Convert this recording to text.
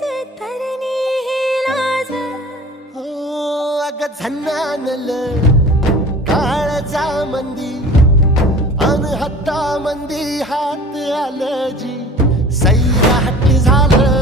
तरणी ही लाज हो अग झन्नानल काळजा मंदी अन हत्ता मंदी हात आलं जी सैरा हट्टी झालं